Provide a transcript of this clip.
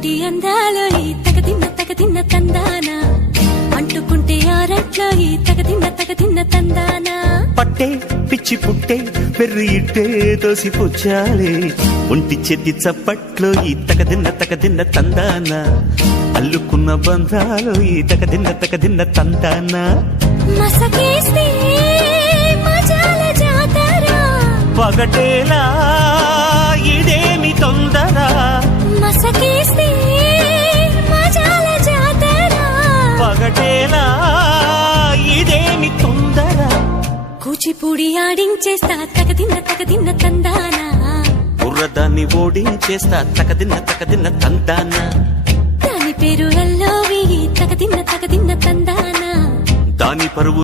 ఇంటి అందాలో ఈ తగదిన్న తందానా అంటుకుంటే ఆరట్లో ఈ తగదిన్న తందానా పట్టే పిచ్చి పుట్టే వెర్రి ఇట్టే దోసి పుచ్చాలే ఒంటి చెట్టి చప్పట్లో ఈ తగదిన్న తందానా అల్లుకున్న బంధాలు ఈ తగదిన్న తందానా మసకేస్తే మజాల జాతర పగటేలా ఇదేమి తొందర మసకేస్తే మజాల జాతర పగటేలా ఇదేమి తొందర కూచిపూడి ఆడించేస్తా తగదిన్న తందానా బుర్రదాన్ని ఓడించేస్తా తగదిన్న తందానా దాని పేరు ఎల్లోవి తగదిన్న తందానా దాని పరువు